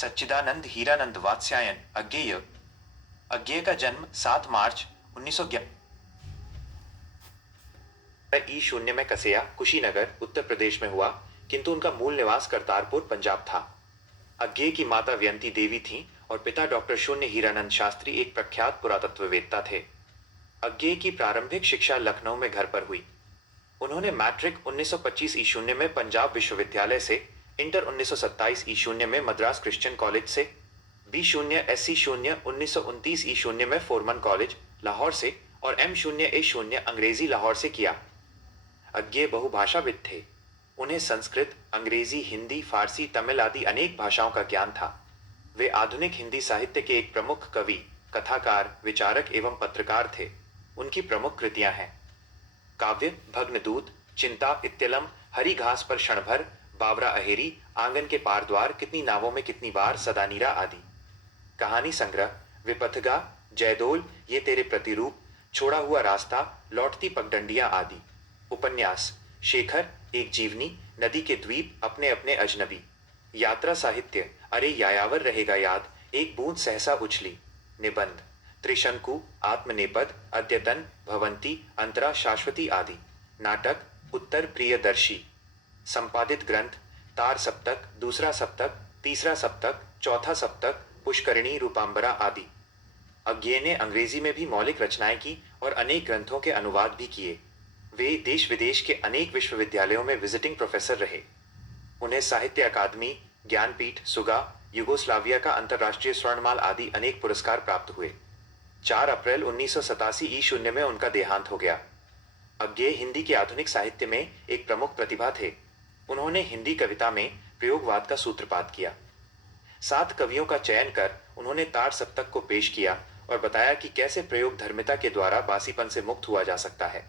सच्चिदानंद हीरानंद वात्स्यायन अज्ञेय। अज्ञेय का जन्म 7 मार्च 1911 ई-0 में कसेया, कुशीनगर, उत्तर प्रदेश में हुआ, किंतु उनका मूल निवास करतारपुर, पंजाब था। अज्ञेय की माता व्यंती देवी थीं और पिता डॉक्टर शून्य हीरानंद शास्त्री एक प्रख्यात पुरातत्ववेत्ता थे। अज्ञेय की प्रारंभिक शिक्षा लखनऊ में घर पर हुई। उन्होंने मैट्रिक 1925 ई-0 में पंजाब विश्वविद्यालय से, इंटर 1927 ई-0 में मद्रास क्रिश्चियन कॉलेज से, बी-0 एससी-0 1929 ई-0 में फोरमन कॉलेज, लाहौर से और M0 A0 अंग्रेजी लाहौर से किया। अज्ञेय बहुभाषाविद थे। उन्हें संस्कृत, अंग्रेजी, हिंदी, फारसी, तमिल आदि अनेक भाषाओं का ज्ञान था। वे आधुनिक हिंदी साहित्य के एक प्रमुख कवि, कथाकार, विचारक एवं पत्रकार थे। उनकी प्रमुख कृतियां हैं काव्य भग्नदूत, चिंता, इत्यलम, हरी घास पर क्षणभर, बावरा अहेरी, आंगन के पार द्वार, कितनी नावों में कितनी बार, सदानीरा आदि। कहानी संग्रह विपथगा, जयदोल, ये तेरे प्रतिरूप, छोड़ा हुआ रास्ता, लौटती पगडंडियां आदि। उपन्यास शेखर, एक जीवनी, नदी के द्वीप, अपने अपने अजनबी। यात्रा साहित्य अरे यायावर रहेगा याद, एक बूंद सहसा उछली। निबंध त्रिशंकु, आत्मनेपद, अद्यतन, भवंती, अंतरा, शाश्वती आदि। नाटक उत्तर प्रियदर्शी। संपादित ग्रंथ तार सप्तक, दूसरा सप्तक, तीसरा सप्तक, चौथा सप्तक, पुष्करिणी, रूपांबरा आदि। अज्ञेय ने अंग्रेजी में भी मौलिक रचनाएं की और अनेक ग्रंथों के अनुवाद भी किए। वे देश विदेश के अनेक विश्वविद्यालयों में विजिटिंग प्रोफेसर रहे। उन्हें साहित्य अकादमी, ज्ञानपीठ, सुगा, युगोस्लाविया का अंतर्राष्ट्रीय स्वर्णमाल आदि अनेक पुरस्कार प्राप्त हुए। 4 अप्रैल 1987 ई-0 में उनका देहांत हो गया। अज्ञेय हिंदी के आधुनिक साहित्य में एक प्रमुख प्रतिभा थे। उन्होंने हिंदी कविता में प्रयोगवाद का सूत्रपात किया। 7 कवियों का चयन कर उन्होंने तार सप्तक को पेश किया और बताया कि कैसे प्रयोग धर्मिता के द्वारा बासीपन से मुक्त हुआ जा सकता है।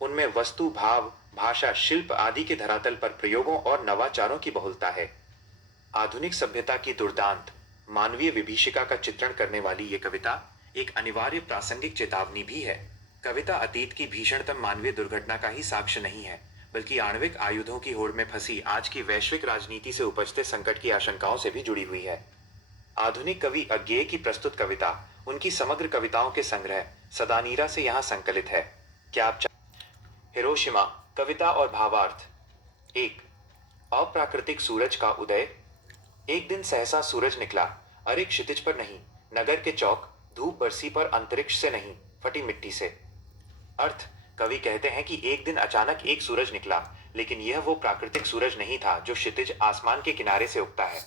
उनमें वस्तु, भाव, भाषा, शिल्प आदि के धरातल पर प्रयोगों और नवाचारों की बहुलता है। आधुनिक सभ्यता की दुर्दांत, मानवीय विभीषिका का चित्रण करने वाली ये कविता एक अनिवार्य प्रासंगिक चेतावनी भी है। कविता अतीत की भीषणतम मानवीय दुर्घटना का ही साक्ष्य नहीं है, बल्कि आणविक आयुधों की होड़ में फंसी आज की वैश्विक राजनीति से उपजते संकट की आशंकाओं से भी जुड़ी हुई है। आधुनिक कवि अज्ञेय की प्रस्तुत कविता उनकी समग्र कविताओं के संग्रह सदानीरा से यहाँ संकलित है। क्या आप हिरोशिमा, कविता और भावार्थ। 1 अप्राकृतिक सूरज का उदय। एक दिन सहसा सूरज निकला, अरे क्षितिज पर नहीं, नगर के चौक, धूप बरसी पर अंतरिक्ष से नहीं, फटी मिट्टी से। अर्थ कवि कहते हैं कि एक दिन अचानक एक सूरज निकला, लेकिन यह वो प्राकृतिक सूरज नहीं था जो क्षितिज आसमान के किनारे से उगता है।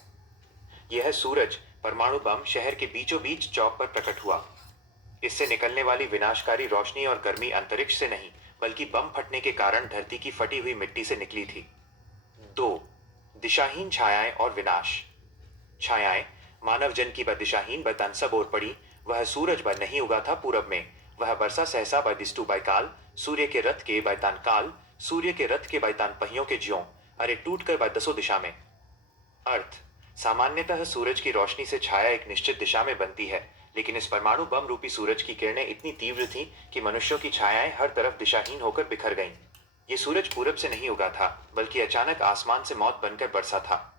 यह सूरज परमाणु बम शहर के बीचों बीच चौक पर प्रकट हुआ। इससे निकलने वाली विनाशकारी रोशनी और गर्मी अंतरिक्ष से नहीं, बल्कि बम फटने के कारण धरती की फटी हुई मिट्टी से निकली थी। 2 दिशाहीन छायाएं और विनाश। छायाएं मानव जन की बदिशाहीन बतन सब ओर पड़ी। वह सूरज बर नहीं उगा था पूरब में, वह बरसा सहसा ब दिस्तु बैकाल, सूर्य के रथ के बैतान काल, सूर्य के रथ के बैतान पहियों के ज्यों, अरे टूट कर ब दसों दिशा में। अर्थ सामान्यतः सूरज की रोशनी से छाया एक निश्चित दिशा में बनती है, लेकिन इस परमाणु बम रूपी सूरज की किरणें इतनी तीव्र थीं कि मनुष्यों की छायाएं हर तरफ दिशाहीन होकर बिखर गईं। ये सूरज पूरब से नहीं उगा था, बल्कि अचानक आसमान से मौत बनकर बरसा था।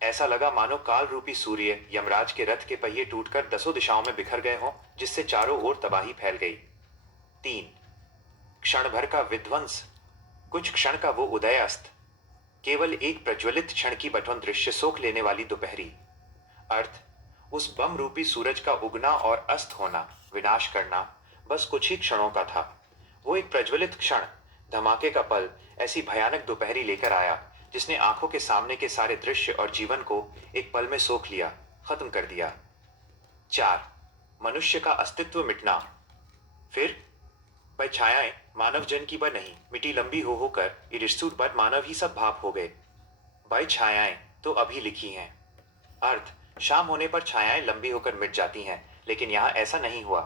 ऐसा लगा मानो काल रूपी सूर्य यमराज के रथ के पहिए टूटकर दसों दिशाओं में बिखर गए हों, जिससे चारों ओर तबाही फैल गई। 3 क्षण भर का विध्वंस। कुछ क्षण का वो उदय अस्त, केवल एक प्रज्वलित क्षण की बटवन दृश्य सोख लेने वाली दोपहरी। अर्थ उस बम रूपी सूरज का उगना और अस्त होना, विनाश करना बस कुछ ही क्षणों का था। वो एक प्रज्वलित क्षण, धमाके का पल ऐसी भयानक दोपहरी लेकर आया जिसने आंखों के सामने के सारे दृश्य और जीवन को एक पल में सोख लिया, खत्म कर दिया। 4 मनुष्य का अस्तित्व मिटना। फिर वह छायाएं मानव जन की ब नहीं, मिटी लंबी हो होकर इरिस्तुत बट मानव ही सब भाप हो गए। भाई छायाएं तो अभी लिखी हैं। अर्थ शाम होने पर छायाएं लंबी होकर मिट जाती हैं, लेकिन यहाँ ऐसा नहीं हुआ।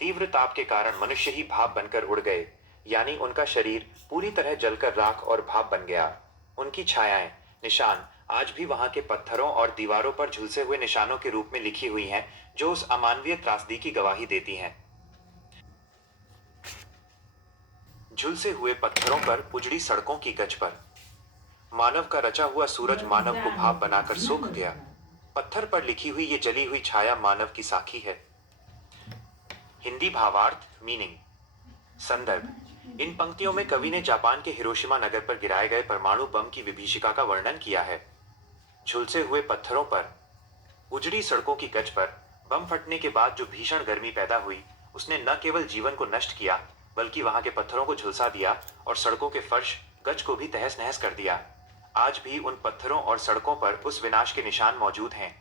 तीव्र ताप के कारण मनुष्य ही भाप बनकर उड़ गए, यानी उनका शरीर पूरी तरह जलकर राख और भाप बन गया। उनकी छायाएं, निशान आज भी वहां के पत्थरों और दीवारों पर झुलसे हुए निशानों के रूप में लिखी हुई हैं, जो उस अमानवीय त्रासदी की गवाही देती हैं। झुलसे हुए पत्थरों पर, उजड़ी सड़कों की गज पर। मानव का रचा हुआ सूरज मानव को भाप बनाकर सोख गया। पत्थर पर लिखी हुई ये जली हुई छाया मानव की साखी है। हिंदी भावार्थ मीनिंग। संदर्भ। इन पंक्तियों में कवि ने जापान के हिरोशिमा नगर पर गिराए गए परमाणु बम की विभीषिका का वर्णन किया है। झुलसे हुए पत्थरों पर, उजड़ी सड़कों की गज पर बम फटने के बाद जो भीषण गर्मी पैदा हुई, उसने न केवल जीवन को नष्ट किया, बल्कि वहां के पत्थरों को झुलसा दिया और सड़कों के फर्श गज को भी तहस नहस कर दिया। आज भी उन पत्थरों और सड़कों पर उस विनाश के निशान मौजूद हैं।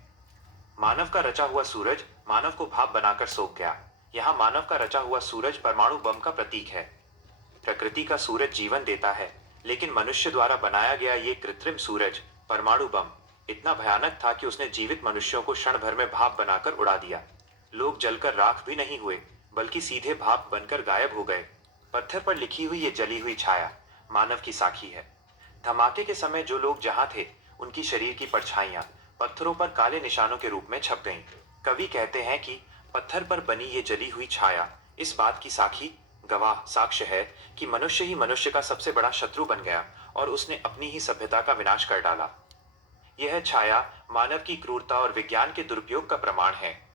मानव का रचा हुआ सूरज मानव को भाप बनाकर सोख गया। यहाँ मानव का रचा हुआ सूरज परमाणु बम का प्रतीक है। प्रकृति का सूरज जीवन देता है, लेकिन मनुष्य द्वारा बनाया गया ये कृत्रिम सूरज परमाणु बम इतना भयानक था कि उसने जीवित मनुष्यों को क्षण भर में भाप बनाकर उड़ा दिया। लोग जलकर राख भी नहीं हुए, बल्कि सीधे भाप बनकर गायब हो गए। पत्थर पर लिखी हुई ये जली हुई छाया मानव की साखी है। धमाके के समय जो लोग जहां थे, उनकी शरीर की परछाइयां पत्थरों पर काले निशानों के रूप में छप गईं। कवि कहते हैं कि पत्थर पर बनी ये जली हुई छाया इस बात की साखी गवाह साक्ष्य है कि मनुष्य ही मनुष्य का सबसे बड़ा शत्रु बन गया और उसने अपनी ही सभ्यता का विनाश कर डाला। यह छाया मानव की क्रूरता और विज्ञान के दुरुपयोग का प्रमाण है।